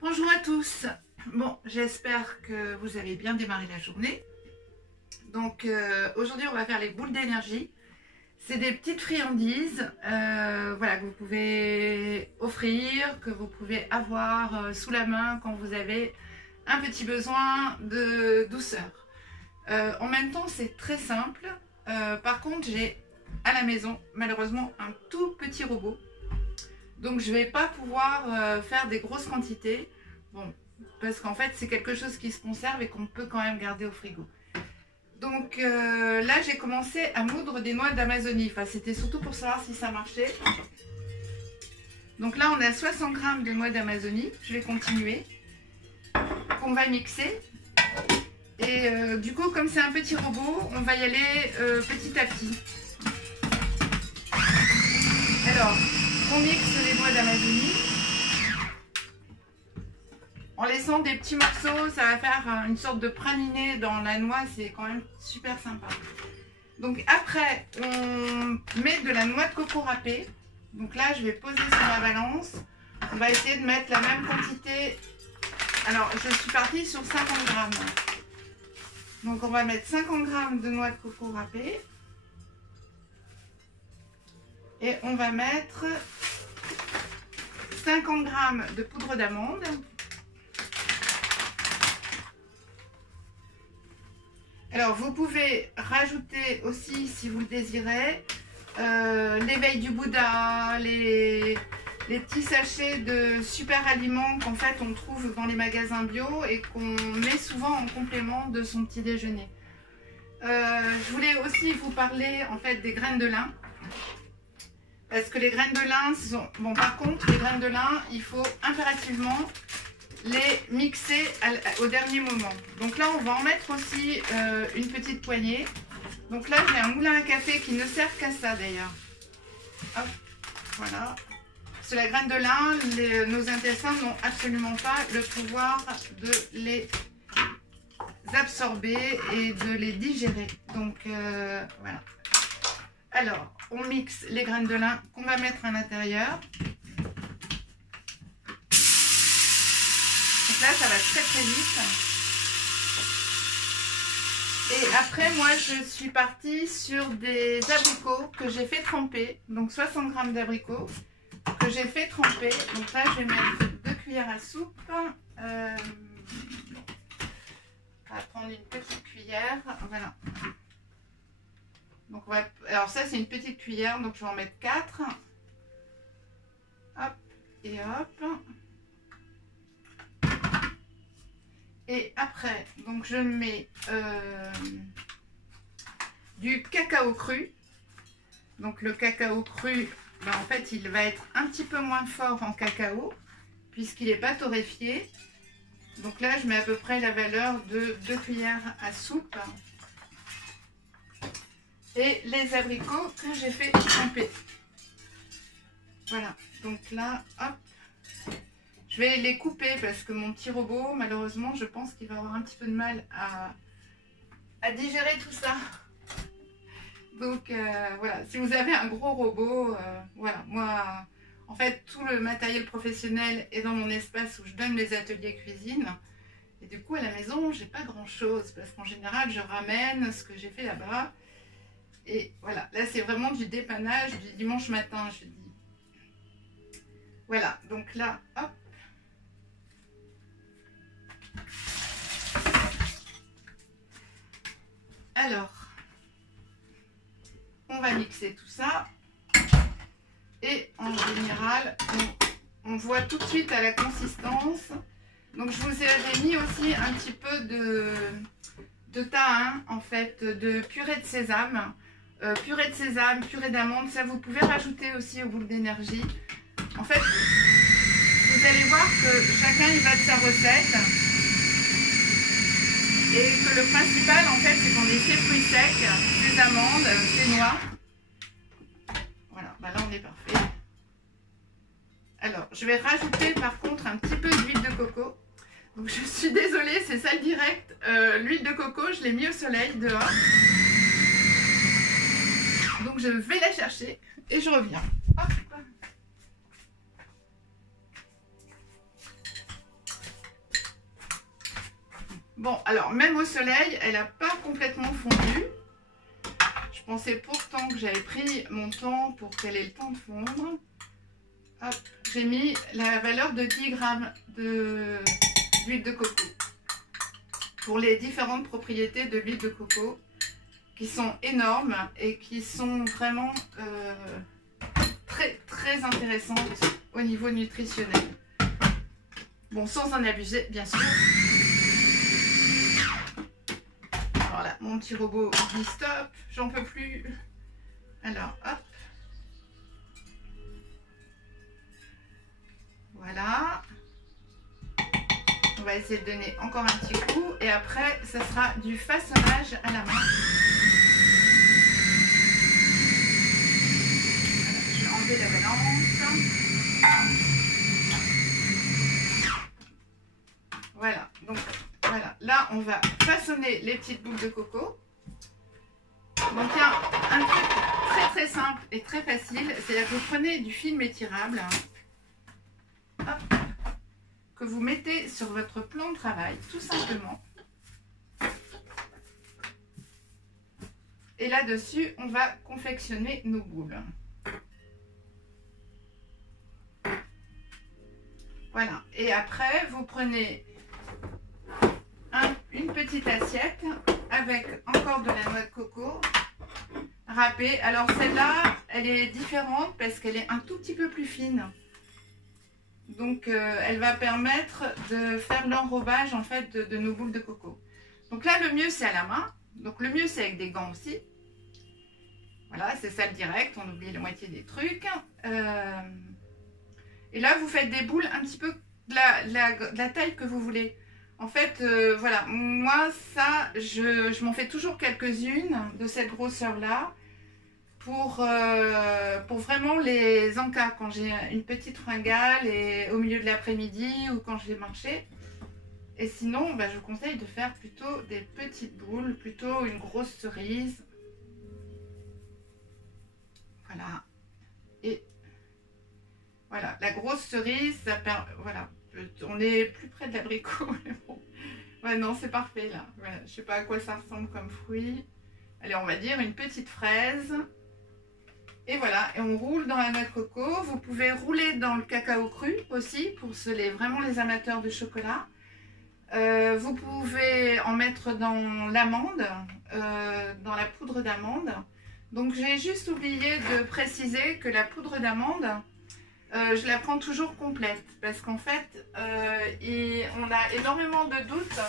Bonjour à tous. Bon, j'espère que vous avez bien démarré la journée. Donc aujourd'hui on va faire les boules d'énergie. C'est des petites friandises voilà, que vous pouvez offrir, que vous pouvez avoir sous la main quand vous avez un petit besoin de douceur. En même temps c'est très simple. Par contre j'ai à la maison malheureusement un tout petit robot. Donc je ne vais pas pouvoir faire des grosses quantités. Bon, parce qu'en fait c'est quelque chose qui se conserve et qu'on peut quand même garder au frigo. Donc là j'ai commencé à moudre des noix d'Amazonie. Enfin c'était surtout pour savoir si ça marchait. Donc là on a 60 g de noix d'Amazonie. Je vais continuer. Qu'on va mixer. Et du coup comme c'est un petit robot, on va y aller petit à petit. Alors, on mixe les noix d'Amazonie. En laissant des petits morceaux, ça va faire une sorte de praliné dans la noix, c'est quand même super sympa. Donc après, on met de la noix de coco râpée. Donc là, je vais poser sur ma balance. On va essayer de mettre la même quantité. Alors, je suis partie sur 50 g. Donc on va mettre 50 g de noix de coco râpée. Et on va mettre 50 g de poudre d'amande. Alors vous pouvez rajouter aussi, si vous le désirez, l'éveil du Bouddha, les petits sachets de super aliments qu'en fait on trouve dans les magasins bio et qu'on met souvent en complément de son petit déjeuner. Je voulais aussi vous parler en fait des graines de lin. Parce que les graines de lin sont... Bon, par contre, les graines de lin, il faut impérativement les mixer au dernier moment. Donc là, on va en mettre aussi une petite poignée. Donc là, j'ai un moulin à café qui ne sert qu'à ça d'ailleurs. Hop, voilà. Parce que la graine de lin, nos intestins n'ont absolument pas le pouvoir de les absorber et de les digérer. Donc voilà. Alors, on mixe les graines de lin qu'on va mettre à l'intérieur. Donc là, ça va très très vite. Et après, moi, je suis partie sur des abricots que j'ai fait tremper. Donc 60 g d'abricots que j'ai fait tremper. Donc là, je vais mettre 2 cuillères à soupe. On va prendre une petite cuillère. Voilà. Donc alors ça c'est une petite cuillère, donc je vais en mettre 4. Hop et hop. Et après, donc je mets du cacao cru. Donc le cacao cru, ben en fait il va être un petit peu moins fort en cacao, puisqu'il n'est pas torréfié. Donc là je mets à peu près la valeur de 2 cuillères à soupe. Et les abricots que j'ai fait tremper. Voilà, donc là, hop, je vais les couper parce que mon petit robot, malheureusement, je pense qu'il va avoir un petit peu de mal à digérer tout ça. Donc voilà, si vous avez un gros robot, voilà, moi, en fait, tout le matériel professionnel est dans mon espace où je donne mes ateliers cuisine. Et du coup, à la maison, j'ai pas grand chose parce qu'en général, je ramène ce que j'ai fait là-bas. Et voilà, là c'est vraiment du dépannage du dimanche matin, je dis. Voilà, donc là, hop. Alors, on va mixer tout ça. Et en général, on voit tout de suite à la consistance. Donc je vous ai mis aussi un petit peu de tahin, en fait, de purée de sésame. Purée de sésame, purée d'amande, ça vous pouvez rajouter aussi aux boules d'énergie. En fait, vous allez voir que chacun il va de sa recette. Et que le principal en fait c'est qu'on ait ses fruits secs, ses amandes, ses noix. Voilà, bah là on est parfait. Alors, je vais rajouter par contre un petit peu d'huile de coco. Donc je suis désolée, c'est ça le direct. L'huile de coco, je l'ai mis au soleil dehors. Donc je vais la chercher et je reviens. Hop. Bon, alors même au soleil, elle n'a pas complètement fondu. Je pensais pourtant que j'avais pris mon temps pour qu'elle ait le temps de fondre. Hop, j'ai mis la valeur de 10 grammes d'huile de coco pour les différentes propriétés de l'huile de coco qui sont énormes et qui sont vraiment très intéressantes au niveau nutritionnel. Bon, sans en abuser, bien sûr. Voilà, mon petit robot dit stop, j'en peux plus. Alors, hop. Voilà. On va essayer de donner encore un petit coup. Et après, ça sera du façonnage à la main. Voilà, je vais enlever la balance. Voilà, donc voilà, là on va façonner les petites boules de coco. Donc il y a un truc très simple et très facile, c'est-à-dire que vous prenez du film étirable, hop, que vous mettez sur votre plan de travail, tout simplement. Et là-dessus, on va confectionner nos boules. Voilà, et après vous prenez une petite assiette avec encore de la noix de coco râpée. Alors celle-là, elle est différente parce qu'elle est un tout petit peu plus fine. Donc elle va permettre de faire l'enrobage en fait de nos boules de coco. Donc là, le mieux c'est à la main. Donc le mieux c'est avec des gants aussi. Voilà, c'est ça le direct, on oublie la moitié des trucs. Et là, vous faites des boules un petit peu de la taille que vous voulez. En fait, voilà, moi, ça, je m'en fais toujours quelques-unes de cette grosseur-là pour vraiment les encas, quand j'ai une petite fringale et au milieu de l'après-midi ou quand je vais marcher. Et sinon, bah, je vous conseille de faire plutôt des petites boules, plutôt une grosse cerise. Voilà. Et voilà, la grosse cerise, ça permet, voilà. On est plus près de l'abricot, mais bon. Ouais, non, c'est parfait là. Voilà, je sais pas à quoi ça ressemble comme fruit. Allez, on va dire une petite fraise. Et voilà, et on roule dans la noix de coco. Vous pouvez rouler dans le cacao cru aussi, pour vraiment les amateurs de chocolat. Vous pouvez en mettre dans l'amande, dans la poudre d'amande. Donc, j'ai juste oublié de préciser que la poudre d'amande, je la prends toujours complète parce qu'en fait, on a énormément de doutes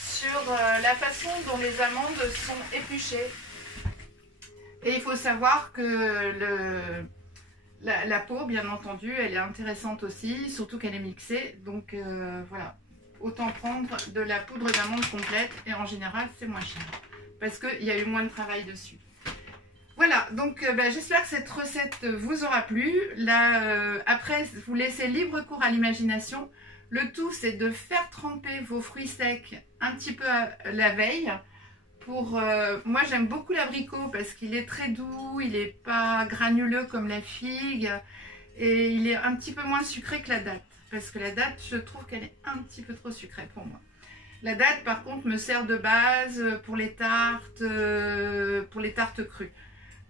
sur la façon dont les amandes sont épluchées. Et il faut savoir que la peau, bien entendu, elle est intéressante aussi, surtout qu'elle est mixée. Donc voilà, autant prendre de la poudre d'amande complète et en général, c'est moins cher parce qu'il y a eu moins de travail dessus. Voilà, donc j'espère que cette recette vous aura plu. Là, après, vous laissez libre cours à l'imagination. Le tout, c'est de faire tremper vos fruits secs un petit peu la veille. Moi, j'aime beaucoup l'abricot parce qu'il est très doux, il n'est pas granuleux comme la figue et il est un petit peu moins sucré que la date. Parce que la date, je trouve qu'elle est un petit peu trop sucrée pour moi. La date, par contre, me sert de base pour les tartes crues.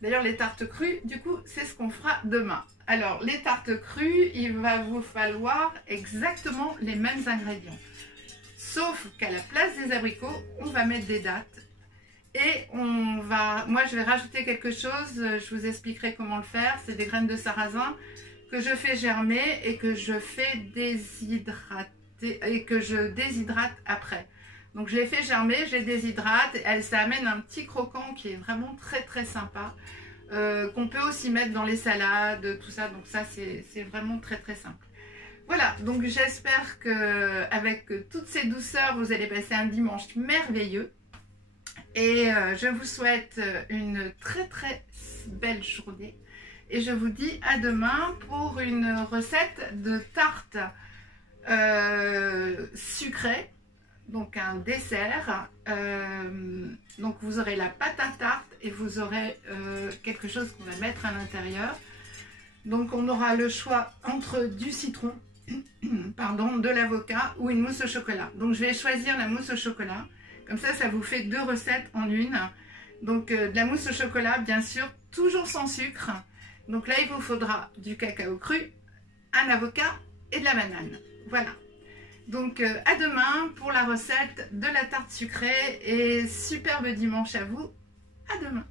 D'ailleurs, les tartes crues, du coup, c'est ce qu'on fera demain. Alors, les tartes crues, il va vous falloir exactement les mêmes ingrédients. Sauf qu'à la place des abricots, on va mettre des dattes. Et moi, je vais rajouter quelque chose, je vous expliquerai comment le faire. C'est des graines de sarrasin que je fais germer et que je fais déshydrater et que je déshydrate après. Donc je les fais germer, je les déshydrate, ça amène un petit croquant qui est vraiment très sympa, qu'on peut aussi mettre dans les salades, tout ça, donc ça c'est vraiment très simple. Voilà, donc j'espère qu'avec toutes ces douceurs, vous allez passer un dimanche merveilleux. Et je vous souhaite une très belle journée. Et je vous dis à demain pour une recette de tarte sucrée. Donc un dessert, donc vous aurez la pâte à tarte et vous aurez quelque chose qu'on va mettre à l'intérieur. Donc on aura le choix entre du citron, pardon, de l'avocat ou une mousse au chocolat. Donc je vais choisir la mousse au chocolat. Comme ça vous fait 2 recettes en une. Donc de la mousse au chocolat, bien sûr, toujours sans sucre. Donc là, il vous faudra du cacao cru, un avocat et de la banane. Voilà. Donc à demain pour la recette de la tarte sucrée et superbe dimanche à vous. À demain.